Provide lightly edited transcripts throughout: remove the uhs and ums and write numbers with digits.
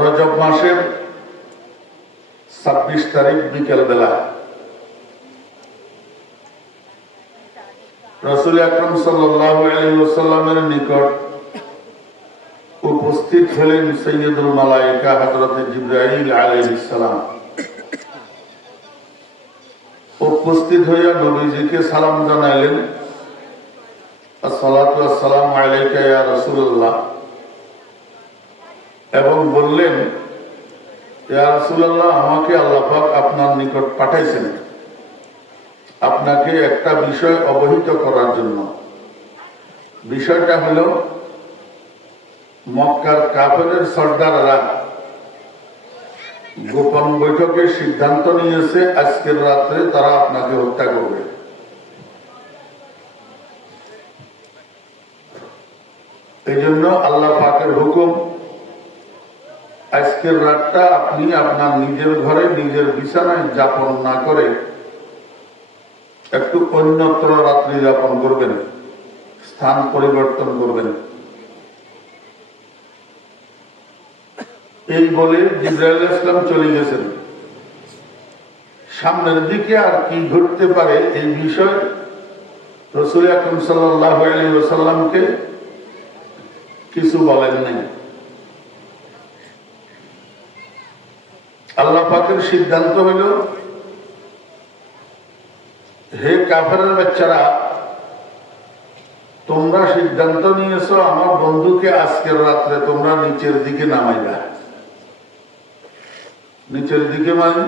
রজব মাসের 26 তারিখ বিকেল বেলা রাসূল আকরাম সাল্লাল্লাহু আলাইহি ওয়াসাল্লামের নিকট উপস্থিত হলেন সাইয়্যিদুল মালায়েকা হযরত জিবরাইল আলাইহিস সালাম। উপস্থিত হইয়া নবীজিকে সালাম জানাইলেন, আসসালাতু ওয়াসসালামু আলাইকা ইয়া রাসূলুল্লাহ, এবং বললেন, ইয়া রাসূলুল্লাহ, আমাকে আল্লাহ পাক আপনার নিকট পাঠাইছেন আপনাকে একটা বিষয় অবহিত করার জন্য। বিষয়টা হলো, মক্কার কাফেরের সর্দাররা গোপন বৈঠকে সিদ্ধান্ত নিয়েছে আজকের রাত্রে তারা আপনাকে হত্যা করবে। এই জন্য আল্লাহ পাকের হুকুম, আজকের রাতটা আপনি আপনার নিজের ঘরে নিজের বিছানায় যাপন না করে একটু অন্যত্র রাত্রি যাপন করবেন, স্থান পরিবর্তন করবেন। এই বলে জিবরাইল আলাইহিস সালাম চলে গেছেন। সামনের দিকে আর কি ঘটতে পারে এই বিষয় রাসূল আকরাম সাল্লাল্লাহু আলাইহি ওয়াসাল্লামকে কিছু বলেন নাই। আল্লাহ পাকের সিদ্ধান্ত হইল, হে কাফেরের বাচ্চারা, তোমরা সিদ্ধান্ত নিয়েছো আমার বন্ধুকে আজকের রাত্রে তোমরা নিচের দিকে নামাইবা। নিচের দিকে মানে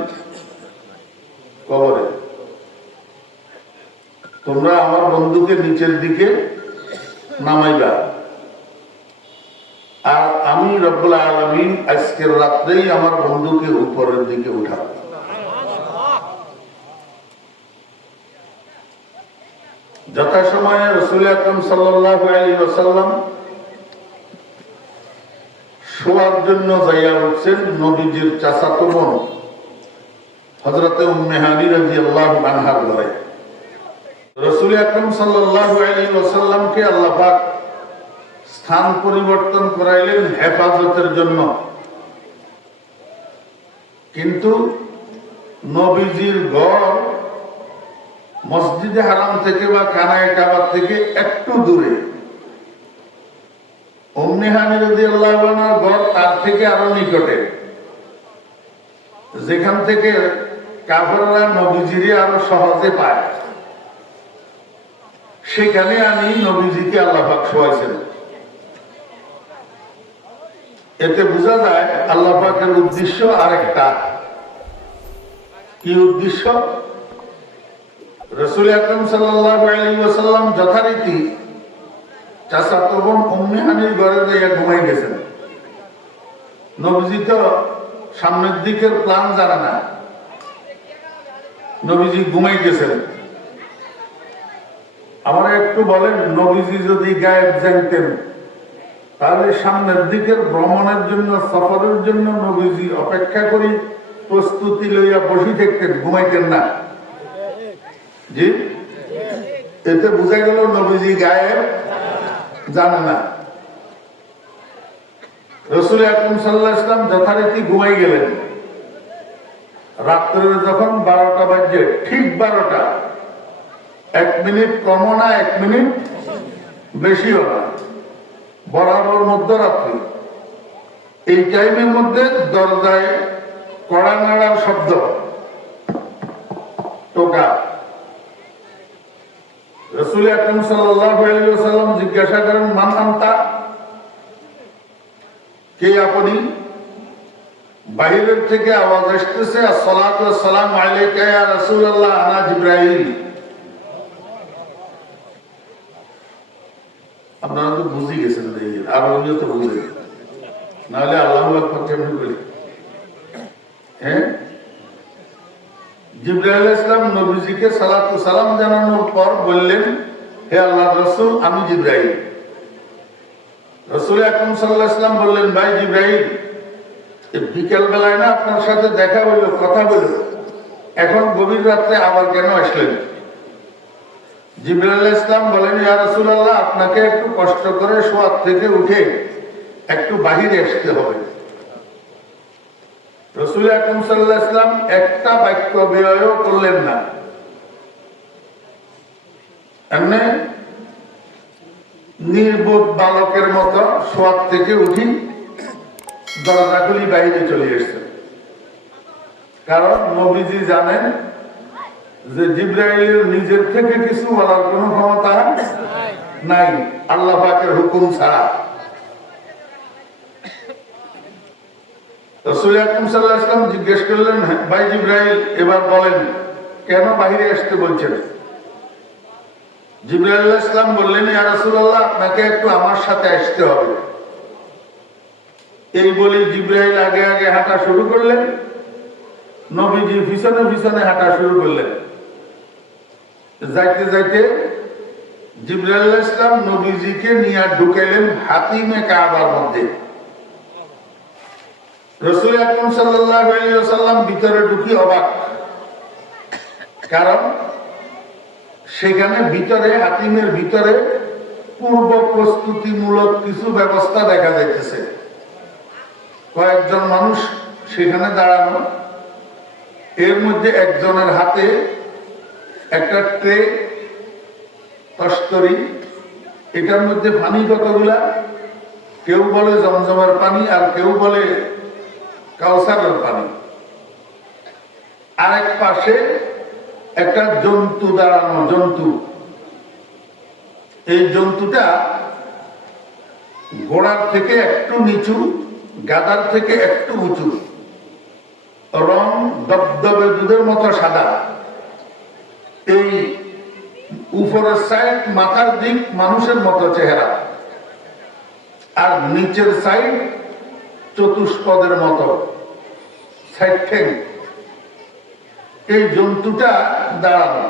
কবরে। তোমরা আমার বন্ধুকে নিচের দিকে নামাইবা, আর আমি রব্বুল আলামিন আজকের রাত্রেই আমার বন্ধুকে উপরের দিকে উঠাবো। যথাসময়ে রাসূল আকরাম সাল্লাল্লাহু আলাইহি ওয়াসাল্লাম শোয়ার জন্য যাইয়া উঠছেন নবীজির চাচাতো বোন হযরত উম্মে হানি রাদিয়াল্লাহু আনহার ঘরে। রাসূল আকরাম সাল্লাল্লাহু আলাইহি ওয়াসাল্লামকে আল্লাহ পাক স্থান পরিবর্তন করাইলেন হেফাজতের জন্য, কিন্তু নবীজির ঘর মসজিদে হারাম থেকে বা খানায়ে কাবা থেকে একটু দূরে। উম্মে হানি রাদিয়াল্লাহু আনহার ঘর তার থেকে আরো নিকটে, যেখান থেকে কাফেররা নবীজিরে আরো সহজে পায়। সেখানে আমি নবীজিকে আল্লাহ পাক শোয়াইছেন। এতে বোঝা যায় আল্লাহ পাকের উদ্দেশ্য আরেকটা। কি উদ্দেশ্য? রাসূল আকরাম সাল্লাল্লাহু আলাইহি ওয়াসাল্লাম যথারীতি চাচাতো বোন উম্মে হানির ঘরে গিয়ে ঘুমাই গেছেন। নবীজি তো সামনের দিকের প্ল্যান জানে না, নবীজি ঘুমাই গেছেন। আমরা একটু বলেন, নবীজি যদি গায়েব জানতেন তাহলে সামনের দিকের ভ্রমণের জন্য, সফরের জন্য নবীজি অপেক্ষা করি প্রস্তুতি লইয়া বসে থাকতেন, ঘুমাইতেন না। জি, এতে বোঝা গেল নবীজি গায়েব জানে না। রাসূল আকরাম সাল্লাল্লাহু আলাইহি ওয়াসাল্লাম যথারীতি ঘুমাই গেলেন। রাত্রে যখন 12টা বাজে, ঠিক 12টা, 1 মিনিট কমও না 1 মিনিট বেশিও না, বরাবর মধ্যরাত্রি। এই টাইমের মধ্যে দরজায় কড়া নাড়ার শব্দ, টোকা। রাসূল আকরাম সাল্লাল্লাহু আলাইহি ওয়াসাল্লাম জিজ্ঞাসা করেন, মান আনতা? কে আপনি? বাহিরের থেকে আওয়াজ আসতেছে, আসসালাতু ওয়াসসালামু আলাইকা ইয়া রাসূলুল্লাহ, আনা জিবরাইল। আপনারা তো বুঝে গেছেন, আর উনিও তো বুঝে, নাহলে আল্লাহু আকবার কেমন বলি? হ্যাঁ, জিবরাইল আলাইহিস সালাম নবীজিকে সালাতু সালাম জানানোর পর বললেন, হে আল্লাহর রাসূল, আমি জিবরাইল। রাসূল আকরাম সাল্লাল্লাহু আলাইহি ওয়াসাল্লাম বললেন, ভাই জিবরাইল, বিকেল বেলায় না আপনার সাথে দেখা হইল, কথা বলল, এখন গভীর রাত্রে আবার কেন আসলেন? জিবরাইল আলাইহিস সালাম বলেন, ইয়া রাসূলুল্লাহ, আপনাকে একটু কষ্ট করে শোয়ার থেকে উঠে একটু বাহিরে আসতে হবে। রাসূল আকরাম সাল্লাল্লাহু আলাইহি ওয়াসাল্লাম একটা বাক্য ব্যয়ও করলেন না। এমনি নির্বোধ বালকের মতো শোয়ার থেকে উঠি দরজা খুলি বাইরে চলে এসেছে। কারণ নবীজি জানেন যে জিবরাইলের নিজের থেকে কিছু বলার কোনো ক্ষমতা নাই আল্লাহ পাকের হুকুম ছাড়া। রাসূল আকরাম সাল্লাল্লাহু আলাইহি ওয়াসাল্লাম জিজ্ঞেস করলেন, ভাই জিবরাইল, এবার বলেন কেন বাইরে আসতে বলছেন? জিবরাইল আলাইহিস সালাম বললেন, ইয়া রাসূলুল্লাহ, আপনাকে একটু আমার সাথে আসতে হবে। এই বলে জিবরাইল আগে আগে হাঁটা শুরু করলেন, নবীজি পিছনে পিছনে হাঁটা শুরু করলেন। যাইতে যাইতে জিবরাইল আলাইহিস সালাম নবীজিকে নিয়ে ঢুকাইলেন হাতিমে কাবার মধ্যে। রাসূল আকরাম সাল্লাল্লাহু আলাইহি ওয়াসাল্লাম ভিতরে ঢুকি অবাক, কারণ সেখানে ভিতরে হাতিমের ভিতরে পূর্ব প্রস্তুতিমূলক কিছু ব্যবস্থা দেখা যাইতেছে। কয়েকজন মানুষ সেখানে দাঁড়ানো, এর মধ্যে একজনের হাতে একটা ট্রে, তস্তরি, এটার মধ্যে পানি কতগুলা, কেউ বলে জমজমের পানি আর কেউ বলে কাউসারের পানি। আরেক পাশে একটা জন্তু দাঁড়ানো, জন্তু। এই জন্তুটা ঘোড়ার থেকে একটু নিচু, গাধার থেকে একটু উঁচু, রং দবদবে দুধের মতো সাদা। এই উপরের সাইড, মাথার দিক মানুষের মতো চেহারা, আর নিচের সাইড চতুষ্পদের মতো সাইড ঠেং। এই জন্তুটা দাঁড়ানো।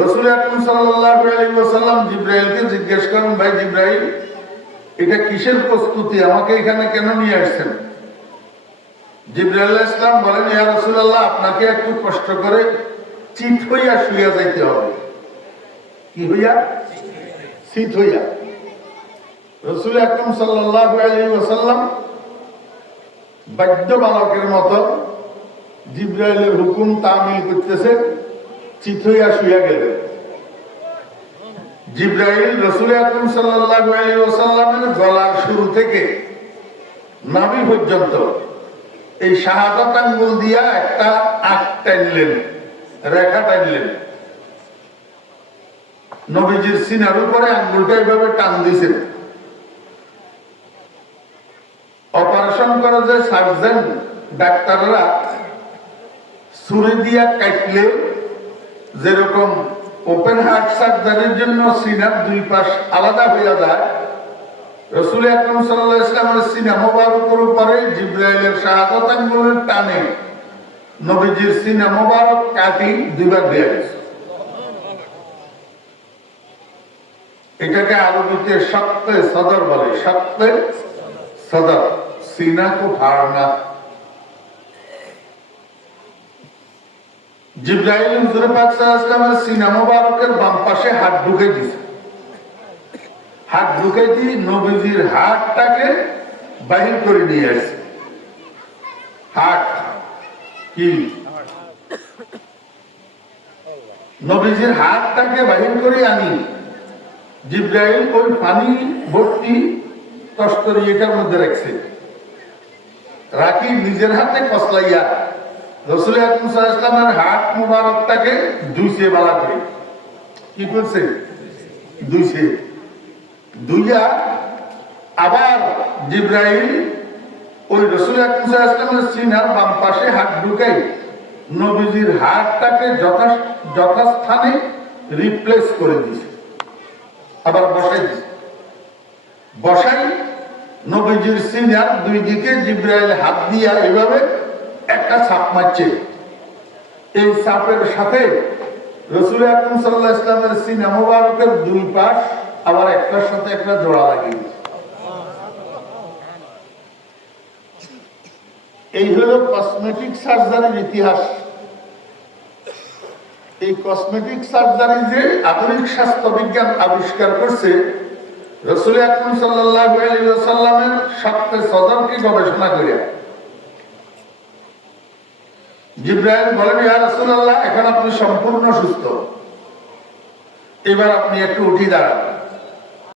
রাসূল আকরাম সাল্লাল্লাহু আলাইহি ওয়াসাল্লাম জিবরাইলকে জিজ্ঞেস করেন, ভাই জিবরাইল, এটা কিসের প্রস্তুতি, আমাকে এখানে কেন নিয়ে আসছেন? জিবরাইল আলাইহিস সালাম বলেন, ইয়া রাসূলুল্লাহ, আপনাকে একটু কষ্ট করে চিত হইয়া শুইয়া যাইতে হবে। কি হইয়া? চিত হইয়া। রাসূল আকরাম সাল্লাল্লাহু আলাইহি ওয়াসাল্লাম বাদ্য বালকের মতো জিবরাইলের হুকুম তামিল করতেছে, চিত হইয়া শুইয়া গেলেন। জিবরাইল রাসূল আকরাম সাল্লাল্লাহু আলাইহি ওয়াসাল্লামের গলার শুরু থেকে নাভি পর্যন্ত এই শাহাদাত আঙ্গুল দিয়া একটা আঁক টানলেন, রেখা টানলেন। নবীজির সিনার উপরে আঙ্গুলটা এইভাবে টান দিয়েছেন। অপারেশন করে যে সার্জন ডাক্তাররা ছুরি দিয়া কাটলে যেরকম ওপেন হার্ট সার্জারির জন্য সিনার দুই পাশ আলাদা হয়ে যায়, রাসূল আকরাম সাল্লাল্লাহু আলাইহি ওয়াসাল্লামের সিনা মোবারকের উপরে জিবরাইলের শাহাদাত আঙ্গুলের টানে নবীজির সিনা মোবারক কাটি দুইবার দিয়ে গেছে। এটাকে আরবিতে শক্তে সদর বলে, শক্তে সদর, সিনা কো ফাড়না। জিবরাইল হুজুর পাক সাল্লাল্লাহু আলাইহি ওয়াসাল্লামের সিনা মোবারকের বাম পাশে হাত ঢুকে দিয়েছে। হাত ঢুকে দিয়ে নবীজির হাতটাকে বাহির করে নিয়ে আসছে। হাত কি? নবীজির হাতটাকে বাহির করে আনি জিবরাইল ওই পানি ভর্তি তস্তরি এটার মধ্যে রাখছে। রাখি নিজের হাতে কসলাইয়া রাসূল আকরাম সাল্লাল্লাহু আলাইহি ওয়াসাল্লামের হাত মুবারকটাকে ধুইছে বালা করে। কি করছে? ধুইছে। ধুইয়া আবার জিবরাইল ওই রাসূল আকরাম সাল্লাল্লাহু আলাইহি ওয়াসাল্লামের সিনার বাম পাশে হাত ঢুকাই নবীজির হাতটাকে যথাস্থানে রিপ্লেস করে দিয়েছে, আবার বসাই দিয়েছে। বসাই নবীজির সিনার দুই দিকে জিবরাইল হাত দিয়া এভাবে একটা ছাপ মারছে। এই ছাপের সাথে রাসূল আকরাম সাল্লাল্লাহু আলাইহি ওয়াসাল্লামের সিনা মোবারকের দুই পাশ আবার একটার সাথে একটা জোড়া লাগিয়ে দিয়েছে। এই হলো কসমেটিক সার্জারির ইতিহাস। এই কসমেটিক সার্জারি যে আধুনিক স্বাস্থ্য বিজ্ঞান আবিষ্কার করছে, রাসূল আকরাম সাল্লাল্লাহু আলাইহি ওয়াসাল্লামের শক্তে সদরকে গবেষণা করে। জিবরাইল বলেন, ইয়া রাসূলুল্লাহ, এখন আপনি সম্পূর্ণ সুস্থ, এবার আপনি একটু উঠি দাঁড়ান।